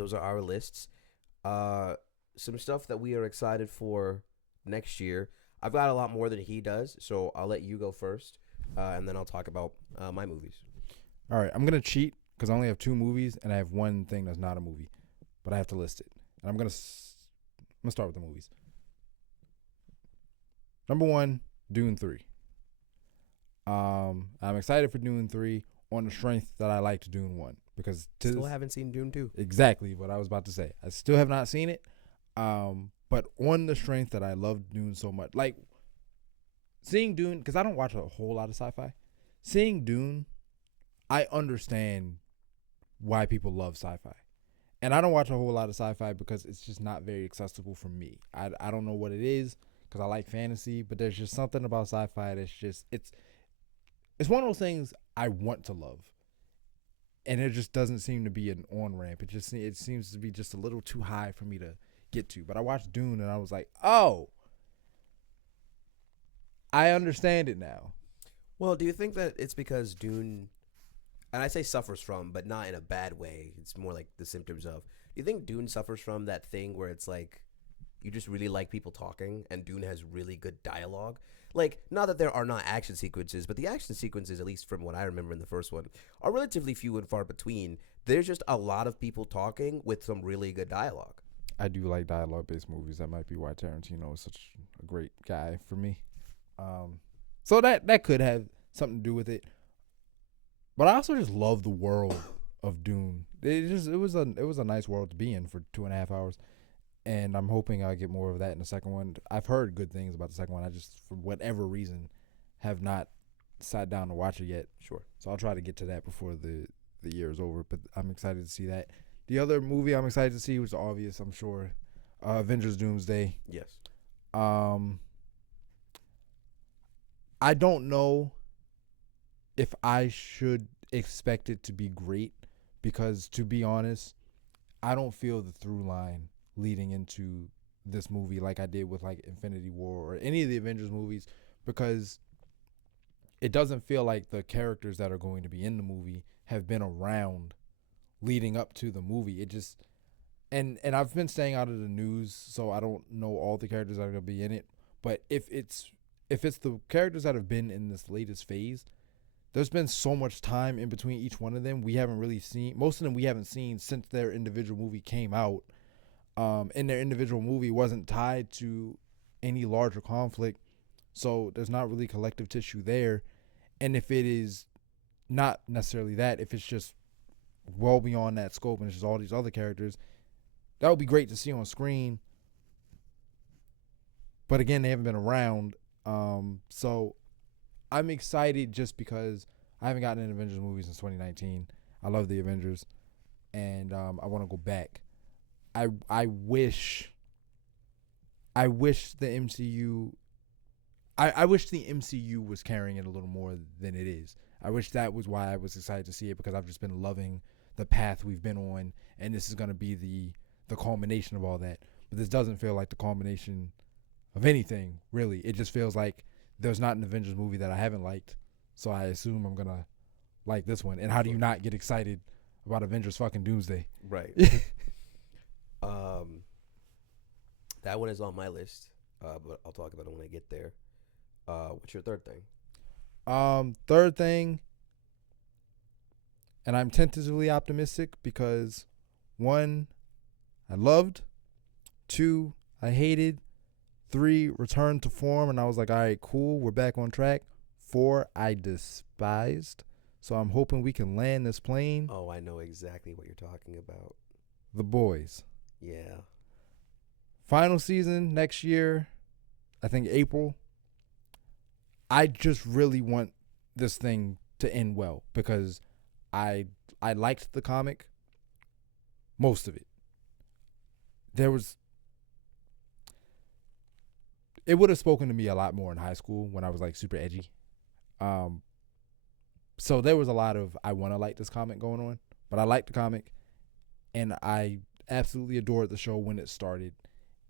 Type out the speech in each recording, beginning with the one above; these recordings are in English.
those are our lists. Some stuff that we are excited for next year. I've got a lot more than he does, so I'll let you go first, and then I'll talk about my movies. All right, I'm gonna cheat because I only have 2 movies and I have one thing that's not a movie, but I have to list it. And I'm gonna start with the movies. Number one, Dune 3. I'm excited for Dune 3 on the strength that I liked Dune 1 because Still haven't seen Dune 2. exactly what I was about to say. I still have not seen it, but on the strength that I loved Dune so much, like seeing Dune, because I don't watch a whole lot of sci-fi. Seeing Dune, I understand why people love sci-fi. And I don't watch a whole lot of sci-fi because it's just not very accessible for me. I don't know what it is because I like fantasy, but there's just something about sci-fi that's just it's one of those things I want to love, and it just doesn't seem to be an on ramp. It seems to be just a little too high for me to get to. But I watched Dune and I was like, oh, I understand it now. Well, do you think that it's because Dune, and I say suffers from, but not in a bad way. It's more like the symptoms of. Do you think Dune suffers from that thing where it's like you just really like people talking, and Dune has really good dialogue? Like, not that there are not action sequences, but the action sequences, at least from what I remember in the first one, are relatively few and far between. There's just a lot of people talking with some really good dialogue. I do like dialogue based movies. That might be why Tarantino is such a great guy for me. So that could have something to do with it. But I also just love the world of Dune. It was a nice world to be in for 2.5 hours, and I'm hoping I get more of that in the second one. I've heard good things about the second one. I just, for whatever reason, have not sat down to watch it yet. Sure. So I'll try to get to that before the year is over. But I'm excited to see that. The other movie I'm excited to see was obvious, I'm sure, Avengers: Doomsday. Yes. Um, I don't know if I should expect it to be great because, to be honest, I don't feel the through line leading into this movie like I did with like Infinity War or any of the Avengers movies, because it doesn't feel like the characters that are going to be in the movie have been around leading up to the movie. It just and I've been staying out of the news, so I don't know all the characters that are going to be in it. But if it's the characters that have been in this latest phase, there's been so much time in between each one of them. We haven't really seen most of them. We haven't seen since their individual movie came out. And their individual movie wasn't tied to any larger conflict, so there's not really collective tissue there. And if it is not necessarily that, if it's just well beyond that scope and it's just all these other characters, that would be great to see on screen. But again, they haven't been around. So I'm excited just because I haven't gotten an Avengers movie since 2019. I love the Avengers, and I want to go back. I wish the MCU. I wish the MCU was carrying it a little more than it is. I wish that was why I was excited to see it, because I've just been loving the path we've been on, and this is going to be the culmination of all that. But this doesn't feel like the culmination of anything, really. It just feels like there's not an Avengers movie that I haven't liked, so I assume I'm gonna like this one. And how do you not get excited about Avengers fucking Doomsday? Right. That one is on my list, but I'll talk about it when I get there. What's your third thing? Third thing, and I'm tentatively optimistic because 1, I loved, 2, I hated, 3, returned to form, and I was like, all right, cool, we're back on track. 4, I despised. So I'm hoping we can land this plane. Oh, I know exactly what you're talking about. The Boys. Yeah. Final season next year, I think April. I just really want this thing to end well because I liked the comic, most of it. It would have spoken to me a lot more in high school when I was like super edgy. So there was a lot of I want to like this comic going on, but I liked the comic, and I absolutely adored the show when it started,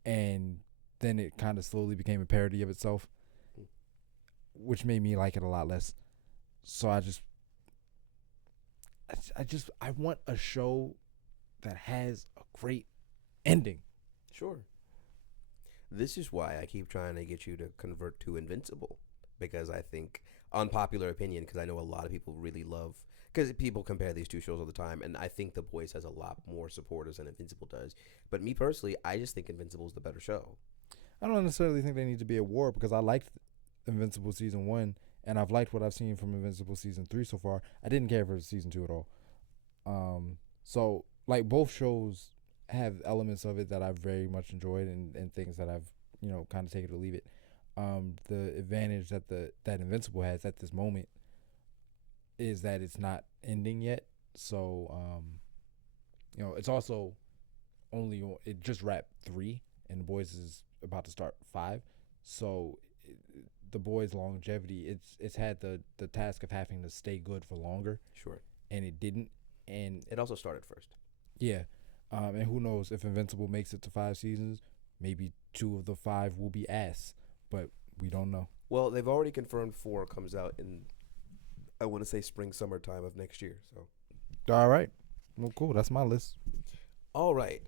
and then it kind of slowly became a parody of itself, which made me like it a lot less. So I want a show that has a great ending. Sure. This is why I keep trying to get you to convert to Invincible, because I think unpopular opinion, because I know a lot of people really love, because people compare these two shows all the time, and I think The Boys has a lot more supporters than Invincible does. But me personally, I just think Invincible is the better show. I don't necessarily think they need to be a war because I liked Invincible season 1 and I've liked what I've seen from Invincible season 3 so far. I didn't care for season 2 at all. So like both shows have elements of it that I've very much enjoyed and things that I've kind of taken to leave it. The advantage that Invincible has at this moment is that it's not ending yet. So it's also it just wrapped 3 and The Boys is about to start 5. So The Boys' longevity, it's had the task of having to stay good for longer, Sure. and it didn't. And It also started first. yeah, and who knows if Invincible makes it to 5 seasons? Maybe 2 of the 5 will be ass, but we don't know. Well, they've already confirmed 4 comes out in, I want to say, spring, summertime of next year. So, All right, well, cool. That's my list. all right.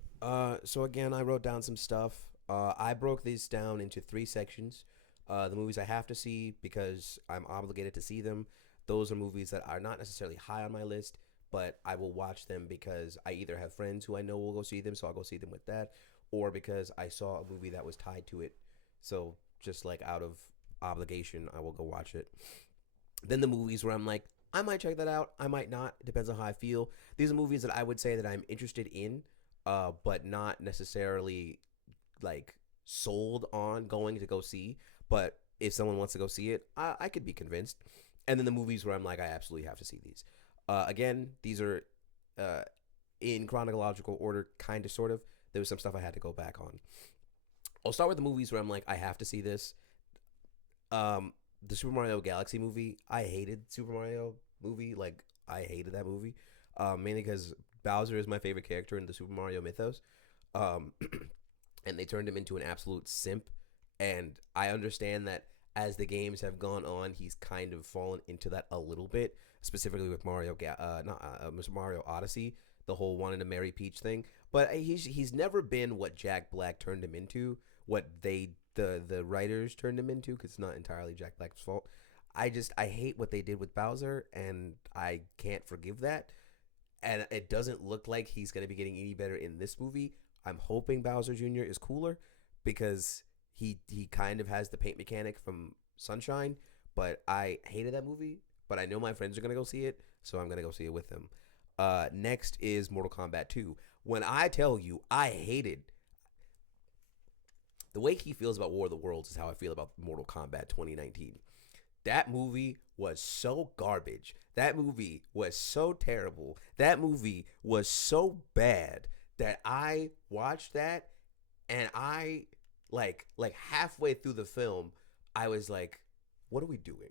So again, I wrote down some stuff. I broke these down into 3 sections. The movies I have to see because I'm obligated to see them. Those are movies that are not necessarily high on my list, but I will watch them because I either have friends who I know will go see them, so I'll go see them with that, or because I saw a movie that was tied to it. So just like out of obligation, I will go watch it. Then the movies where I'm like, I might check that out, I might not. It depends on how I feel. These are movies that I would say that I'm interested in, but not necessarily like sold on going to go see. But if someone wants to go see it, I could be convinced. And then the movies where I'm like, I absolutely have to see these. Again, these are in chronological order, kind of, sort of. There was some stuff I had to go back on. I'll start with the movies where I'm like, I have to see this. The Super Mario Galaxy movie, I hated Super Mario movie. Like, I hated that movie. Mainly because Bowser is my favorite character in the Super Mario mythos. And they turned him into an absolute simp. And I understand that as the games have gone on, he's kind of fallen into that a little bit, specifically with Mario Odyssey, the whole wanting to marry Peach thing. But he's never been what Jack Black turned him into, what the writers turned him into, because it's not entirely Jack Black's fault. I hate what they did with Bowser, and I can't forgive that. And it doesn't look like he's going to be getting any better in this movie. I'm hoping Bowser Jr. is cooler because he kind of has the paint mechanic from Sunshine, but I hated that movie. But I know my friends are going to go see it, so I'm going to go see it with them. Next is Mortal Kombat 2. When I tell you I hated the way he feels about War of the Worlds is how I feel about Mortal Kombat 2019. That movie was so garbage. That movie was so terrible. That movie was so bad that I watched that and I like halfway through the film, I was like, what are we doing?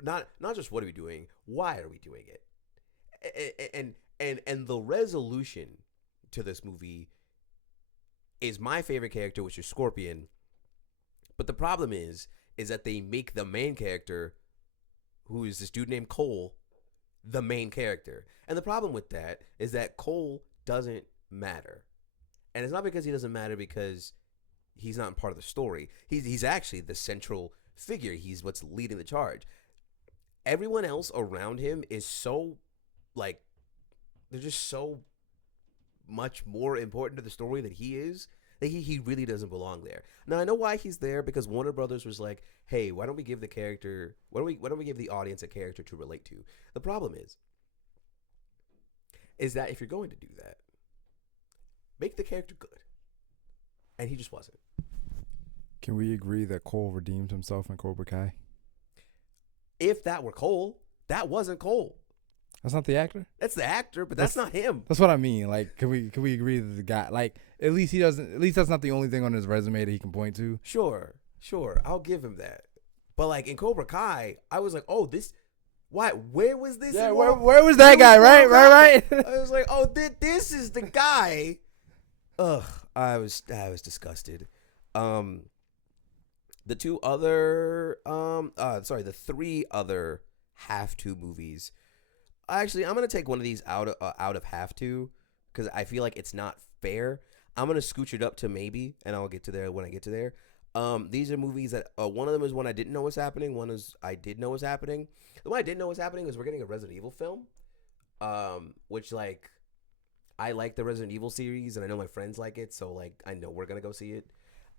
Not just what are we doing? Why are we doing it? And the resolution to this movie is my favorite character, which is Scorpion. But the problem is that they make the main character, who is this dude named Cole, the main character. And the problem with that is that Cole doesn't matter. And it's not because he doesn't matter because he's not part of the story. He's actually the central figure. He's what's leading the charge. Everyone else around him is so, like, they're just so much more important to the story than he is. That he really doesn't belong there. Now I know why he's there, because Warner Brothers was like, "Hey, why don't we give the audience a character to relate to?" The problem is that if you're going to do that, make the character good, and he just wasn't. Can we agree that Cole redeemed himself in Cobra Kai? If that were Cole, that wasn't Cole. That's not the actor? That's the actor, but that's not him. That's what I mean. Like, can we agree that the guy, like, at least that's not the only thing on his resume that he can point to? Sure. I'll give him that. But like in Cobra Kai, I was like, oh, where was this? Yeah, where was that guy? Right. I was like, oh, this is the guy. Ugh, I was disgusted. The 3 other have to movies. Actually, I'm gonna take one of these out of have to, because I feel like it's not fair. I'm gonna scooch it up to maybe, and I'll get to there when I get to there. These are movies that one of them is one I didn't know was happening. One is I did know was happening. The one I didn't know was happening is we're getting a Resident Evil film. Which like I like the Resident Evil series, and I know my friends like it, so like I know we're gonna go see it.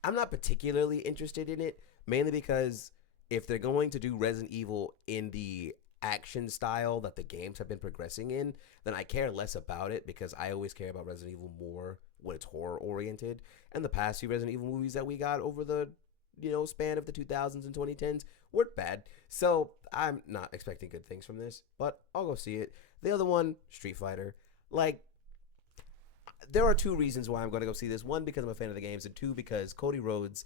I'm not particularly interested in it, mainly because if they're going to do Resident Evil in the action style that the games have been progressing in, then I care less about it because I always care about Resident Evil more when it's horror oriented. And the past few Resident Evil movies that we got over the span of the 2000s and 2010s weren't bad. So I'm not expecting good things from this, but I'll go see it. The other one, Street Fighter. Like, there are two reasons why I'm going to go see this. One, because I'm a fan of the games, and two, because Cody Rhodes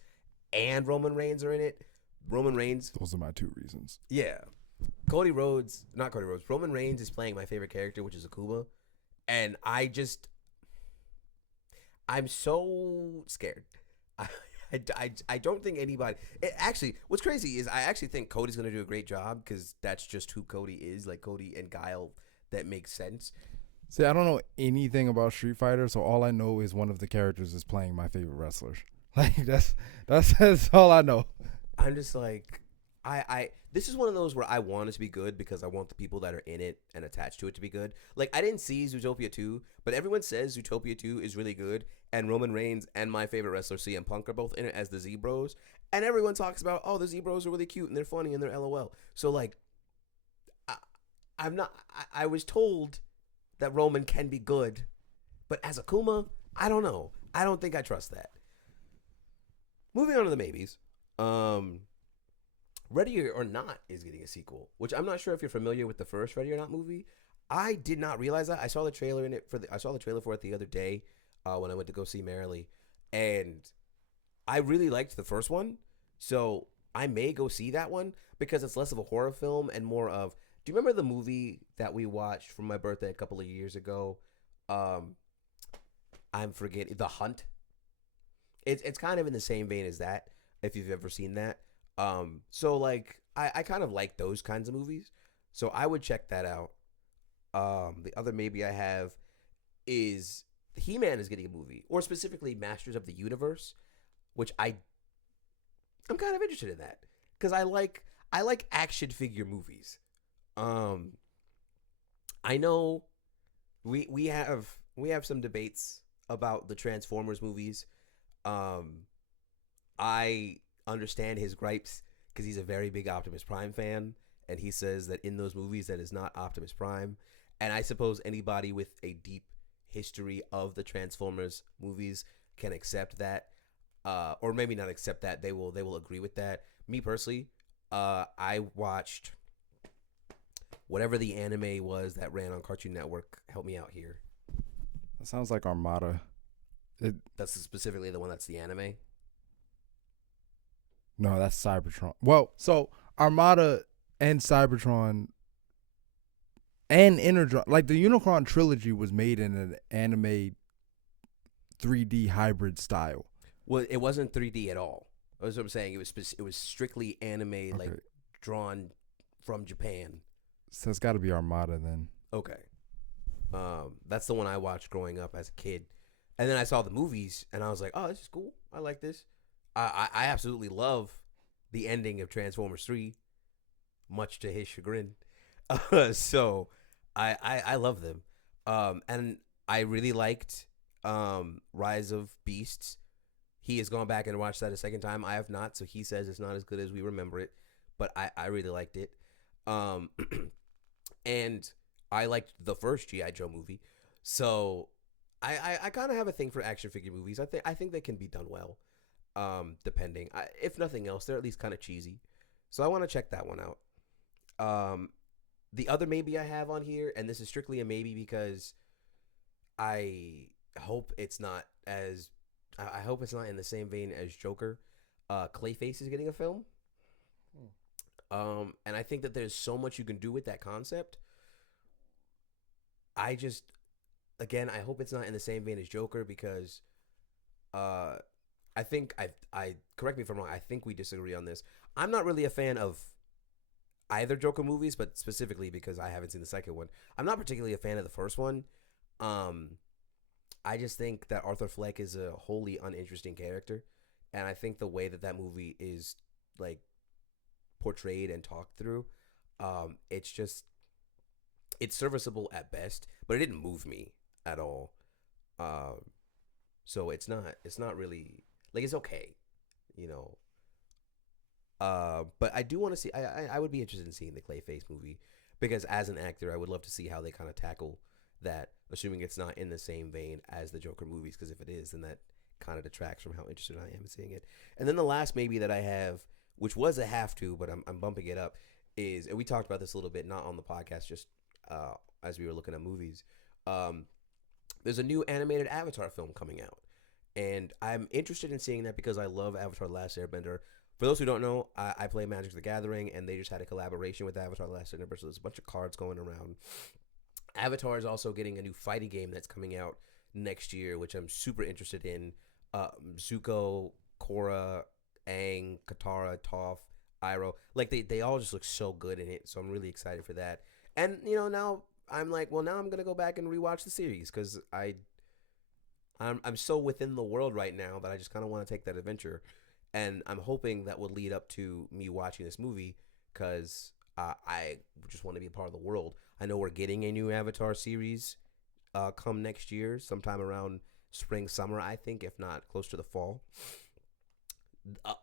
and Roman Reigns are in it. Roman Reigns. Those are my two reasons. Yeah. Not Cody Rhodes. Roman Reigns is playing my favorite character, which is Akuma. And I'm so scared. I don't think anybody. Actually, what's crazy is I actually think Cody's going to do a great job because that's just who Cody is. Like, Cody and Guile, that makes sense. See, I don't know anything about Street Fighter, so all I know is one of the characters is playing my favorite wrestlers. Like, that's all I know. I'm just like, this is one of those where I want it to be good because I want the people that are in it and attached to it to be good. Like, I didn't see Zootopia 2, but everyone says Zootopia 2 is really good, and Roman Reigns and my favorite wrestler, CM Punk, are both in it as the Z-Bros, and everyone talks about, oh, the Z-Bros are really cute, and they're funny, and they're LOL. So, like, I was told that Roman can be good, but as Akuma, I don't know. I don't think I trust that. Moving on to the maybes. Ready or Not is getting a sequel, which I'm not sure if you're familiar with the first Ready or Not movie. I did not realize that. I saw the trailer for it the other day when I went to go see Merrily, and I really liked the first one, so I may go see that one because it's less of a horror film and more of. Do you remember the movie that we watched for my birthday a couple of years ago? I'm forgetting The Hunt. It's kind of in the same vein as that, if you've ever seen that. So like I kind of like those kinds of movies, so I would check that out. The other maybe I have is He-Man is getting a movie, or specifically Masters of the Universe, which I'm kind of interested in that because I like action figure movies. I know we have some debates about the Transformers movies. I understand his gripes because he's a very big Optimus Prime fan, and he says that in those movies that is not Optimus Prime. And I suppose anybody with a deep history of the Transformers movies can accept that, or maybe not accept that. They will agree with that. Me personally, I watched whatever the anime was that ran on Cartoon Network. Help me out here. That sounds like Armada. That's specifically the one that's the anime. No, that's Cybertron. Well, so Armada and Cybertron and Energon, like the Unicron trilogy was made in an anime 3D hybrid style. Well, it wasn't 3D at all. That's what I'm saying. It was strictly anime, okay, like drawn from Japan. So it's got to be Armada then. Okay. That's the one I watched growing up as a kid. And then I saw the movies, and I was like, oh, this is cool. I like this. I absolutely love the ending of Transformers 3, much to his chagrin. So I love them. And I really liked Rise of Beasts. He has gone back and watched that a second time. I have not, so he says it's not as good as we remember it. But I really liked it. And I liked the first G.I. Joe movie. So I kind of have a thing for action figure movies. I think they can be done well, depending. If nothing else, they're at least kind of cheesy. So I want to check that one out. The other maybe I have on here, and this is strictly a maybe because I hope it's not in the same vein as Joker. Clayface is getting a film. And I think that there's so much you can do with that concept. I hope it's not in the same vein as Joker because I think I correct me if I'm wrong. I think we disagree on this. I'm not really a fan of either Joker movies, but specifically because I haven't seen the second one. I'm not particularly a fan of the first one. I just think that Arthur Fleck is a wholly uninteresting character, and I think the way that that movie is like portrayed and talked through, it's just it's serviceable at best, but it didn't move me at all. Um, so it's not really like it's okay, you know. But I do want to see. I would be interested in seeing the Clayface movie because as an actor, I would love to see how they kind of tackle that. Assuming it's not in the same vein as the Joker movies, because if it is, then that kind of detracts from how interested I am in seeing it. And then the last maybe that I have, which was a have to, but I'm bumping it up, is and we talked about this a little bit, not on the podcast, just as we were looking at movies. Um, there's a new animated Avatar film coming out, and I'm interested in seeing that because I love Avatar: The Last Airbender. For those who don't know, I play Magic the Gathering, and they just had a collaboration with Avatar: The Last Airbender, so there's a bunch of cards going around. Avatar is also getting a new fighting game that's coming out next year, which I'm super interested in. Zuko, Korra, Aang, Katara, Toph, Iroh, like they all just look so good in it, so I'm really excited for that. And now I'm like, well, now I'm gonna go back and rewatch the series because I'm so within the world right now that I just kind of want to take that adventure, and I'm hoping that will lead up to me watching this movie because I just want to be a part of the world. I know we're getting a new Avatar series come next year, sometime around spring, summer, I think, if not close to the fall.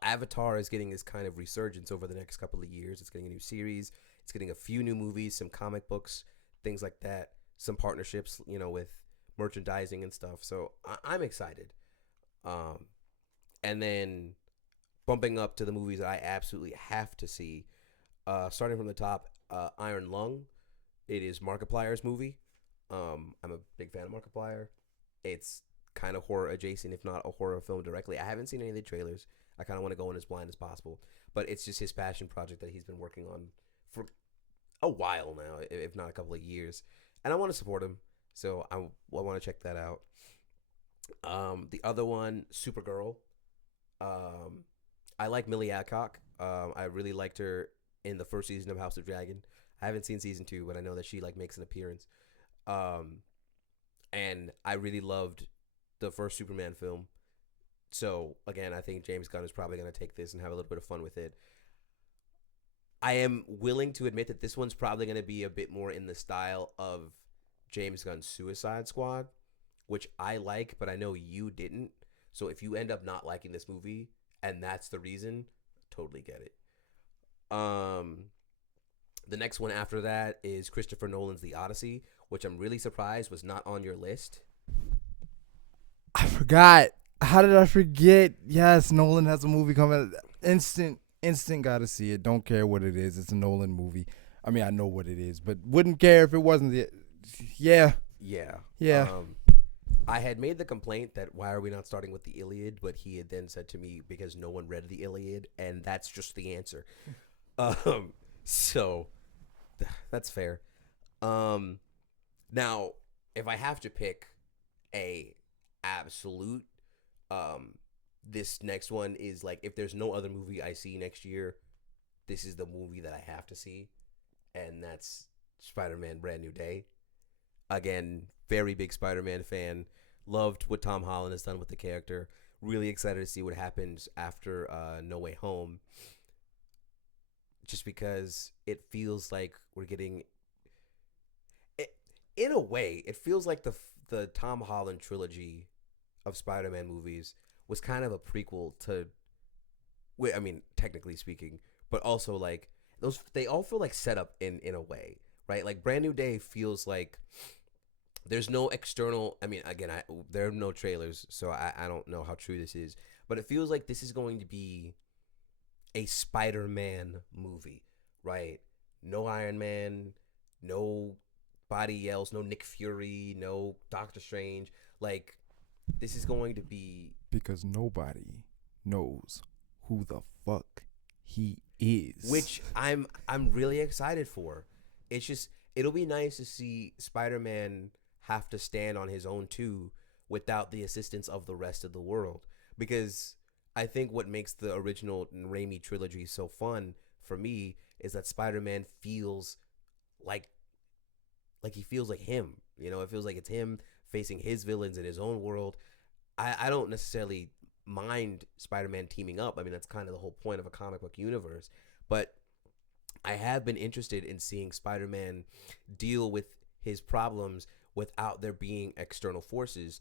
Avatar is getting this kind of resurgence over the next couple of years. It's getting a new series. It's getting a few new movies, some comic books, things like that. Some partnerships, with merchandising and stuff. So I'm excited. Um, and then bumping up to the movies that I absolutely have to see. Starting from the top, Iron Lung. It is Markiplier's movie. I'm a big fan of Markiplier. It's kind of horror adjacent, if not a horror film directly. I haven't seen any of the trailers. I kind of want to go in as blind as possible. But it's just his passion project that he's been working on for a while now, if not a couple of years. And I want to support him. So I want to check that out. The other one, Supergirl. Um, I like Millie Alcock. I really liked her in the first season of House of Dragon. I haven't seen season 2, but I know that she makes an appearance. Um, and I really loved the first Superman film. So again, I think James Gunn is probably going to take this and have a little bit of fun with it. I am willing to admit that this one's probably going to be a bit more in the style of James Gunn's Suicide Squad, which I like, but I know you didn't. So if you end up not liking this movie and that's the reason, totally get it. The next one after that is Christopher Nolan's The Odyssey, which I'm really surprised was not on your list. I forgot. How did I forget? Yes, Nolan has a movie coming. Instant, gotta see it. Don't care what it is. It's a Nolan movie. I mean, I know what it is, but wouldn't care if it wasn't the. Yeah. Yeah. Yeah. I had made the complaint that why are we not starting with the Iliad, but he had then said to me because no one read the Iliad, and that's just the answer. So that's fair. Now, if I have to pick a absolute, this next one is like if there's no other movie I see next year, this is the movie that I have to see, and that's Spider-Man: Brand New Day. Again, very big Spider-Man fan. Loved what Tom Holland has done with the character. Really excited to see what happens after No Way Home. Just because it feels like we're getting it, in a way, it feels like the Tom Holland trilogy of Spider-Man movies was kind of a prequel to, I mean, technically speaking, but also like those they all feel like set up in a way, right? Like Brand New Day feels like there's no external. I mean, again, there are no trailers, so I don't know how true this is, but it feels like this is going to be a Spider-Man movie, right? No Iron Man, no body else, no Nick Fury, no Doctor Strange. Like this is going to be Because nobody knows who the fuck he is. which I'm really excited for. It's just it'll be nice to see Spider-Man have to stand on his own too without the assistance of the rest of the world, because I think what makes the original Raimi trilogy so fun for me is that Spider-Man feels like he feels like him. It feels like it's him facing his villains in his own world. I don't necessarily mind Spider-Man teaming up. I mean, that's kind of the whole point of a comic book universe. But I have been interested in seeing Spider-Man deal with his problems without there being external forces.